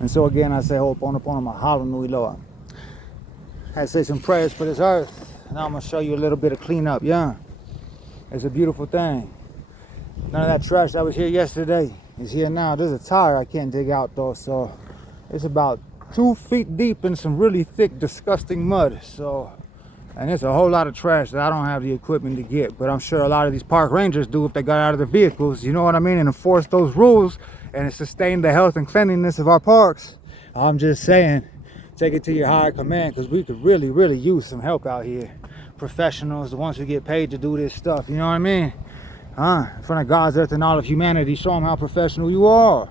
And so again, I say, Ho'oponopono mahalo nui loa. I say some prayers for this earth. Now I'm going to show you a little bit of cleanup, yeah? It's a beautiful thing. None of that trash that was here yesterday is here now. There's a tire I can't dig out though, so it's about 2 feet deep in some really thick, disgusting mud. So, and there's a whole lot of trash that I don't have the equipment to get, but I'm sure a lot of these park rangers do if they got out of their vehicles, you know what I mean, and enforce those rules and sustain the health and cleanliness of our parks. I'm just saying, take it to your higher command, because we could really, really use some help out here. Professionals, the ones who get paid to do this stuff, you know what I mean? In front of God's earth and all of humanity, show them how professional you are.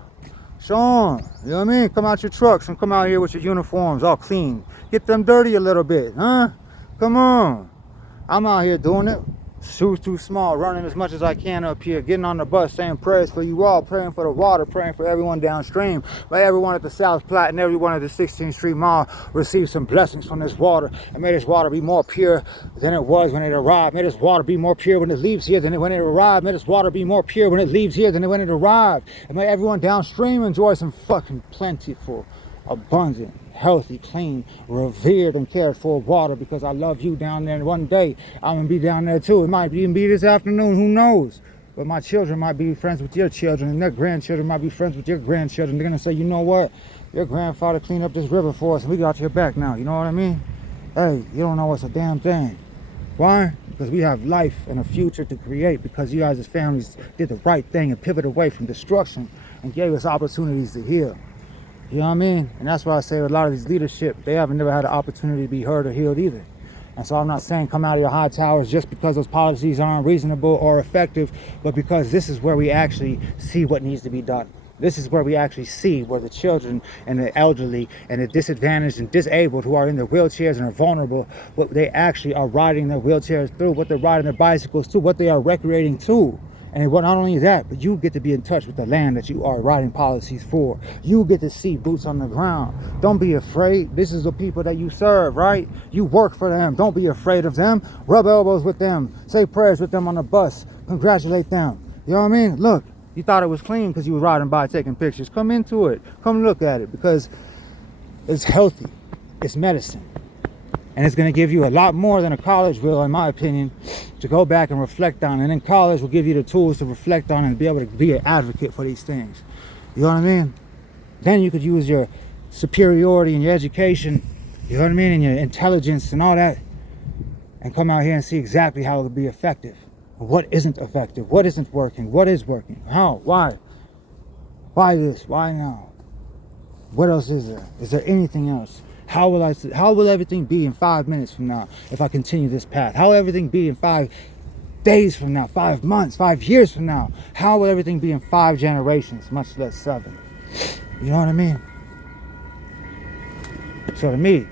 Show them, you know what I mean? Come out your trucks and come out here with your uniforms all clean. Get them dirty a little bit, huh? Come on. I'm out here doing it. Shoes too small, running as much as I can up here, getting on the bus, saying prayers for you all, praying for the water, praying for everyone downstream. May everyone at the South Platte and everyone at the 16th Street Mall receive some blessings from this water. And may this water be more pure than it was when it arrived. May this water be more pure when it leaves here than when it arrived. May this water be more pure when it leaves here than when it arrived. And may everyone downstream enjoy some fucking plentiful, abundant, healthy, clean, revered, and cared for water, because I love you down there, and one day I'm gonna be down there too. It might even be this afternoon, who knows? But my children might be friends with your children, and their grandchildren might be friends with your grandchildren. They're gonna say, you know what, your grandfather cleaned up this river for us and we got your back now, you know what I mean? Hey, you don't know it's a damn thing. Why? Because we have life and a future to create, because you guys as families did the right thing and pivoted away from destruction and gave us opportunities to heal. You know what I mean? And that's why I say a lot of these leadership, they haven't never had an opportunity to be heard or healed either. And so I'm not saying come out of your high towers just because those policies aren't reasonable or effective, but because this is where we actually see what needs to be done. This is where we actually see where the children and the elderly and the disadvantaged and disabled who are in their wheelchairs and are vulnerable, what they actually are riding their wheelchairs through, what they're riding their bicycles to, what they are recreating to. And not only that, but you get to be in touch with the land that you are writing policies for. You get to see boots on the ground. Don't be afraid. This is the people that you serve, right? You work for them. Don't be afraid of them. Rub elbows with them. Say prayers with them on the bus. Congratulate them. You know what I mean? Look, you thought it was clean because you were riding by taking pictures. Come into it. Come look at it, because it's healthy. It's medicine. And it's going to give you a lot more than a college will, in my opinion, to go back and reflect on. And then college will give you the tools to reflect on and be able to be an advocate for these things. You know what I mean? Then you could use your superiority and your education, you know what I mean, and your intelligence and all that, and come out here and see exactly how it would be effective. What isn't effective? What isn't working? What is working? How? Why? Why this? Why now? What else is there? Is there anything else? How will everything be in 5 minutes from now if I continue this path? How will everything be in 5 days from now, 5 months, 5 years from now? How will everything be in 5 generations, much less 7? You know what I mean? So to me,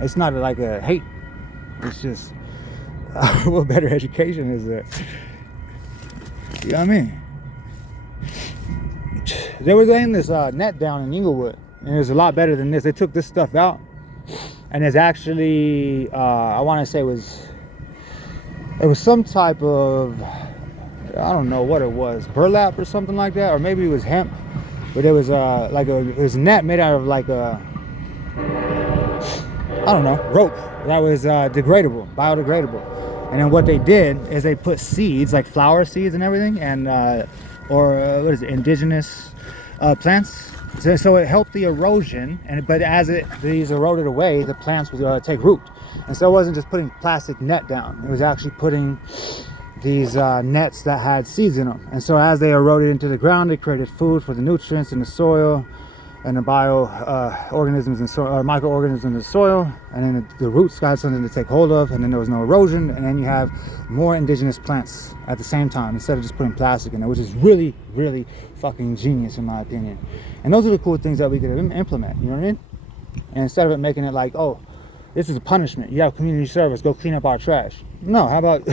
it's not like a hate. It's just, what better education is there? You know what I mean? They were laying this net down in Inglewood, and it was a lot better than this. They took this stuff out, and there's actually, I want to say it was some type of, I don't know what it was, burlap or something like that, or maybe it was hemp, but it was it was a net made out of like a, I don't know, rope that was biodegradable. And then what they did is they put seeds, like flower seeds and everything, and what is it, indigenous plants. So it helped the erosion, but as these eroded away, the plants would take root. And so it wasn't just putting plastic net down; it was actually putting these nets that had seeds in them. And so as they eroded into the ground, they created food for the nutrients in the soil and the organisms and or microorganisms in the soil. And then the roots got something to take hold of, and then there was no erosion. And then you have more indigenous plants at the same time, instead of just putting plastic in there, which is really, really fucking genius in my opinion. And those are the cool things that we could implement, you know what I mean? And instead of it making it like, oh, this is a punishment, you have community service, go clean up our trash. No, how about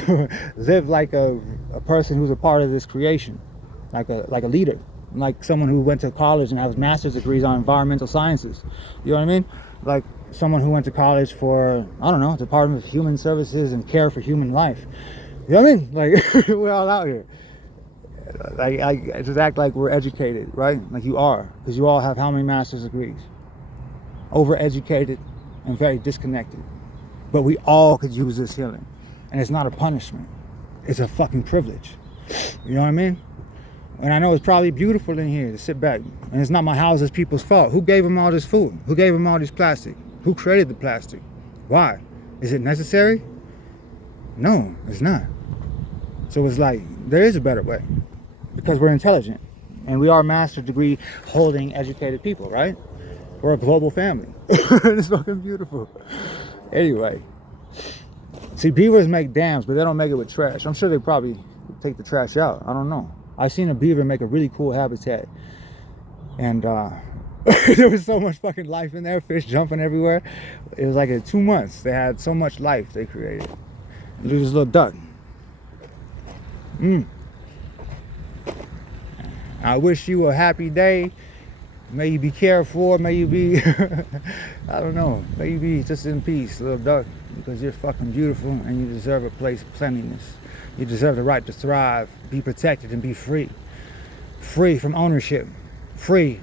live like a person who's a part of this creation, like a leader, like someone who went to college and has master's degrees on environmental sciences. You know what I mean? Like someone who went to college for, I don't know, Department of Human Services and Care for Human Life. You know what I mean? Like, we're all out here. Like just act like we're educated, right? Like you are, because you all have how many master's degrees? Overeducated and very disconnected. But we all could use this healing. And it's not a punishment. It's a fucking privilege. You know what I mean? And I know it's probably beautiful in here to sit back. And it's not my house, it's people's fault. Who gave them all this food? Who gave them all this plastic? Who created the plastic? Why? Is it necessary? No, it's not. So it's like, there is a better way. Because we're intelligent. And we are master's degree holding educated people, right? We're a global family. It's fucking beautiful. Anyway. See, beavers make dams, but they don't make it with trash. I'm sure they probably take the trash out. I don't know. I seen a beaver make a really cool habitat. And there was so much fucking life in there, fish jumping everywhere. It was like in 2 months, they had so much life they created. Look at this little duck. I wish you a happy day. May you be cared for. May you be, I don't know. May you be just in peace, little duck. Because you're fucking beautiful and you deserve a place of cleanliness. You deserve the right to thrive, be protected, and be free. Free from ownership. Free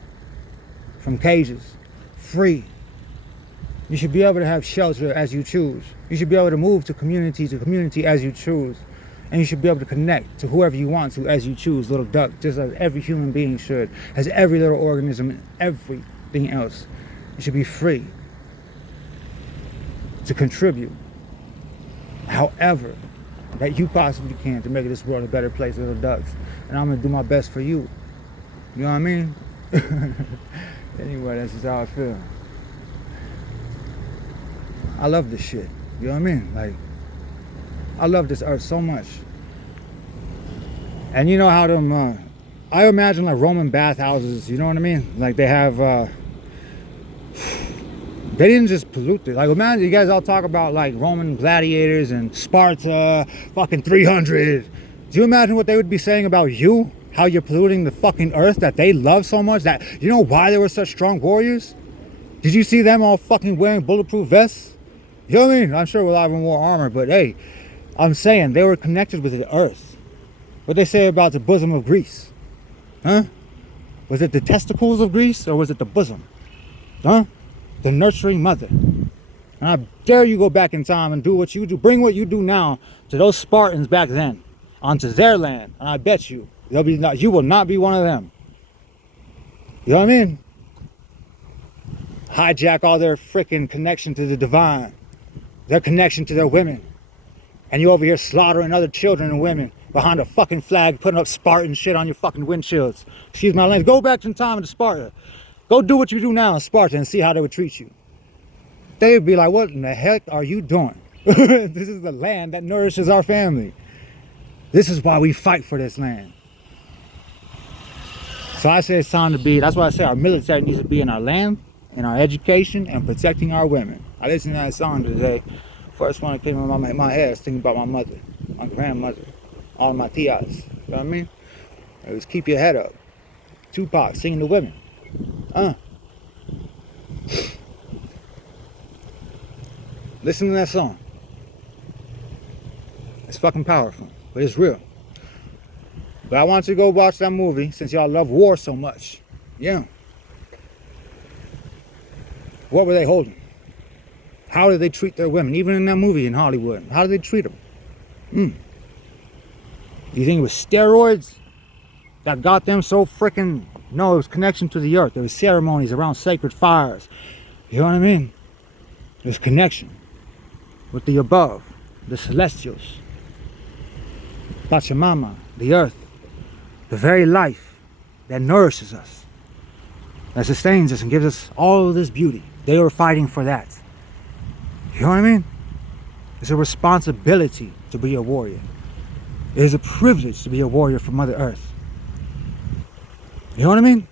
from cages. Free. You should be able to have shelter as you choose. You should be able to move to community as you choose. And you should be able to connect to whoever you want to as you choose, little duck, just as every human being should, as every little organism and everything else. You should be free to contribute however that you possibly can to make this world a better place, little ducks. And I'm gonna do my best for you. You know what I mean? Anyway, that's just how I feel. I love this shit. You know what I mean? Like, I love this earth so much. And you know how them, I imagine like Roman bathhouses, you know what I mean? Like they have, they didn't just pollute it. Like imagine you guys all talk about like Roman gladiators and Sparta, fucking 300. Do you imagine what they would be saying about you? How you're polluting the fucking earth that they love so much? That, you know why they were such strong warriors? Did you see them all fucking wearing bulletproof vests? You know what I mean? I'm sure a lot of them wore armor, but hey, I'm saying they were connected with the earth. What they say about the bosom of Greece? Huh? Was it the testicles of Greece or was it the bosom? Huh? The nurturing mother. And I dare you go back in time and do what you do. Bring what you do now to those Spartans back then onto their land. And I bet you, you will not be one of them. You know what I mean? Hijack all their freaking connection to the divine. Their connection to their women. And you over here slaughtering other children and women behind a fucking flag, putting up Spartan shit on your fucking windshields. Excuse my language. Go back in time to Sparta. Go do what you do now in Sparta and see how they would treat you. They would be like, what in the heck are you doing? This is the land that nourishes our family. This is why we fight for this land. So I say it's time to be, that's why I say our military needs to be in our land, in our education, and protecting our women. I listened to that song today. First one that came in my head, I was thinking about my mother, my grandmother, all my tias. You know what I mean? It was keep your head up. Tupac singing to women. Listen to that song. It's fucking powerful, but it's real. But I want you to go watch that movie since y'all love war so much. Yeah. What were they holding? How did they treat their women? Even in that movie in Hollywood. How did they treat them? Do you think it was steroids that got them so freaking... No, it was connection to the earth. There was ceremonies around sacred fires. You know what I mean? There's connection with the above, the celestials, Pachamama, the earth, the very life that nourishes us, that sustains us and gives us all of this beauty. They were fighting for that. You know what I mean? It's a responsibility to be a warrior. It is a privilege to be a warrior for Mother Earth. You know what I mean?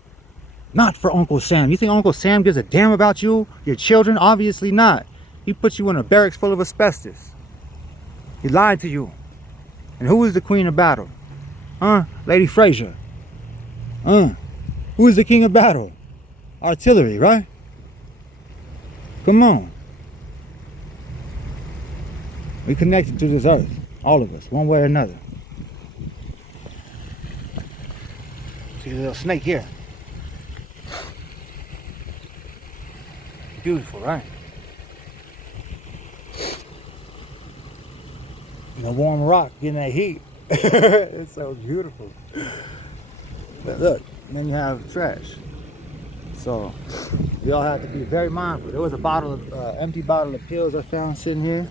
Not for Uncle Sam. You think Uncle Sam gives a damn about you, your children? Obviously not. He put you in a barracks full of asbestos. He lied to you. And who is the queen of battle? Lady Frazier. Who is the king of battle? Artillery, right? Come on. We connected to this earth. All of us, one way or another. See the little snake here. Beautiful, right? And the warm rock getting that heat. It's so beautiful. But look, then you have trash. So you all have to be very mindful. There was a bottle of empty bottle of pills I found sitting here.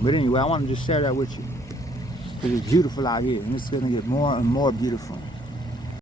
But anyway, I want to just share that with you because it's beautiful out here, and it's gonna get more and more beautiful.